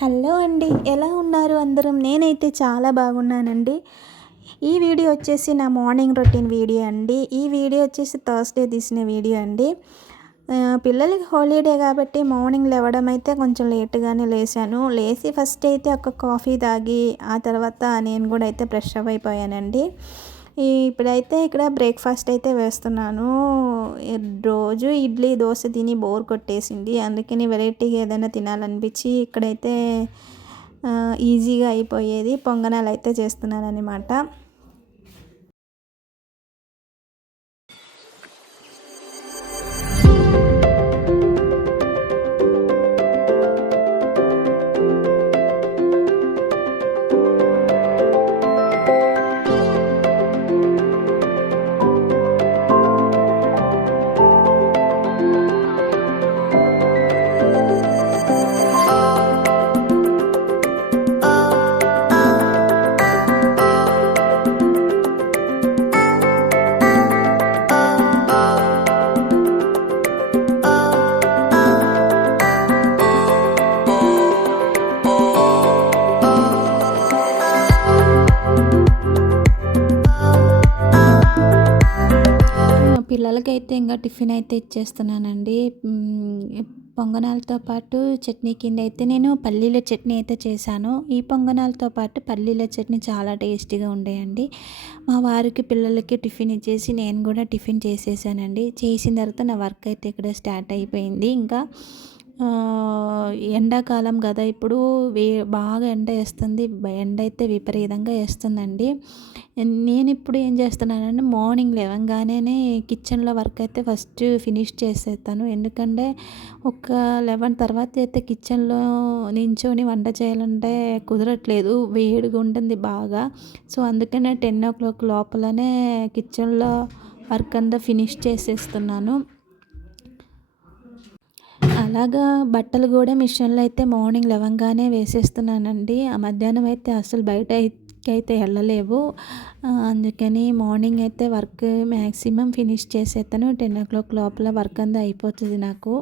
Hello అండి, ఎలా ఉన్నారు అందరూ? నేనైతే చాలా బాగున్నానండి. ఈ వీడియో వచ్చేసి నా మార్నింగ్ రొటీన్ వీడియో అండి. ఈ వీడియో వచ్చేసి థర్స్‌డే తీసిన వీడియో అండి. పిల్లలకి హాలిడే కాబట్టి మార్నింగ్ లేవడం అయితే కొంచెం లేట్‌గానే లేసాను. లేసి ఫస్ట్ అయితే ఒక కాఫీ తాగి, ఆ తర్వాత నేను కూడా అయితే ఫ్రెష్ అప్ అయిపోయానండి. ఇప్పుడైతే ఇక్కడ బ్రేక్‌ఫాస్ట్ అయితే వేస్తున్నాను. రోజు ఇడ్లీ, దోస తిని బోర్ కొట్టేసింది. అందుకని వెరైటీగా ఏదైనా తినాలనిపించి ఇక్కడైతే ఈజీగా అయిపోయేది పొంగనాలైతే చేస్తున్నాననమాట. పిల్లలకైతే ఇంకా టిఫిన్ అయితే ఇచ్చేస్తున్నానండి. పొంగనాలతో పాటు చట్నీ కింద అయితే నేను పల్లీల చట్నీ అయితే చేశాను. ఈ పొంగనాలతో పాటు పల్లీల చట్నీ చాలా టేస్టీగా ఉండేయండి. మా వారికి పిల్లలకి టిఫిన్ ఇచ్చేసి నేను కూడా టిఫిన్ చేసేసానండి. చేసిన తర్వాత నా వర్క్ అయితే ఇక్కడ స్టార్ట్ అయిపోయింది. ఇంకా ఎండాకాలం కదా, ఇప్పుడు బాగా ఎండ వేస్తుంది. ఎండ అయితే విపరీతంగా వేస్తుందండి. నేను ఇప్పుడు ఏం చేస్తున్నానంటే మార్నింగ్ లేవగానే కిచెన్లో వర్క్ అయితే ఫస్ట్ ఫినిష్ చేసేస్తాను. ఎందుకంటే ఒక 11 తర్వాత అయితే కిచెన్లో నించొని వంట చేయాలంటే కుదరట్లేదు, వేడిగా ఉంటుంది బాగా. సో అందుకనే 10 o'clock లోపలనే కిచెన్లో వర్క్ అంతా ఫినిష్ చేసేస్తున్నాను. అలాగా బట్టలు కూడా మిషన్లో అయితే మార్నింగ్ లేవగానే వేసేస్తున్నానండి. ఆ మధ్యాహ్నం అయితే అసలు బయటకైతే వెళ్ళలేవు. అందుకని మార్నింగ్ అయితే వర్క్ మ్యాక్సిమం ఫినిష్ చేసేస్తాను. 10 o'clock లోపల వర్క్ అంతా అయిపోతుంది నాకు.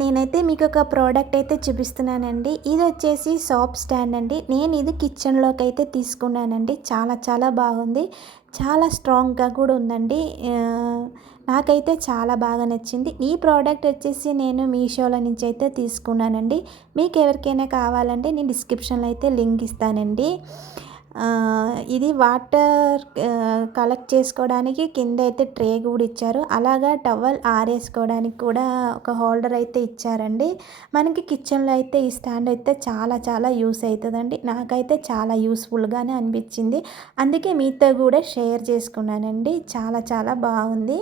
నేనైతే మీకు ఒక ప్రోడక్ట్ అయితే చూపిస్తున్నానండి. ఇది వచ్చేసి సోప్ స్టాండ్ అండి. నేను ఇది కిచెన్లోకి అయితే తీసుకున్నానండి. చాలా చాలా బాగుంది. చాలా స్ట్రాంగ్గా కూడా ఉందండి. నాకైతే చాలా బాగా నచ్చింది. ఈ ప్రోడక్ట్ వచ్చేసి నేను మీషోలో నుంచి అయితే తీసుకున్నానండి. మీకు ఎవరికైనా కావాలంటే నేను డిస్క్రిప్షన్లో అయితే లింక్ ఇస్తానండి. ఇది వాటర్ కలెక్ట్ చేసుకోవడానికి కింద అయితే ట్రే కూడా ఇచ్చారు. అలాగా టవల్ ఆరేసుకోవడానికి కూడా ఒక హోల్డర్ అయితే ఇచ్చారండి. మనకి కిచెన్లో అయితే ఈ స్టాండ్ అయితే చాలా చాలా యూస్ అవుతుందండి. నాకైతే చాలా యూస్ఫుల్గానే అనిపించింది. అందుకే మీతో కూడా షేర్ చేసుకున్నానండి. చాలా చాలా బాగుంది.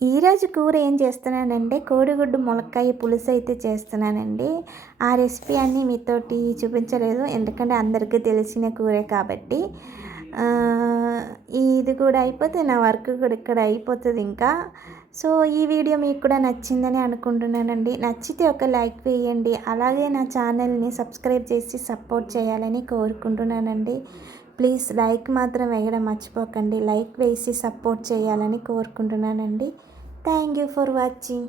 ఈరోజు కూర ఏం చేస్తున్నానంటే కోడిగుడ్డు ములక్కాయ పులుసు అయితే చేస్తున్నానండి. ఆ రెసిపీ అన్నీ మీతోటి చూపించలేదు, ఎందుకంటే అందరికీ తెలిసిన కూరే కాబట్టి. ఇది కూడా అయిపోతే నా వర్క్ కూడా ఇక్కడ అయిపోతుంది ఇంకా. సో ఈ వీడియో మీకు కూడా నచ్చిందని అనుకుంటున్నానండి. నచ్చితే ఒక లైక్ వేయండి, అలాగే నా ఛానల్ని సబ్స్క్రైబ్ చేసి సపోర్ట్ చేయాలని కోరుకుంటున్నానండి. ప్లీజ్ లైక్ మాత్రం వేయడం మర్చిపోకండి. లైక్ వేసి సపోర్ట్ చేయాలని కోరుకుంటున్నానండి. Thank you for watching.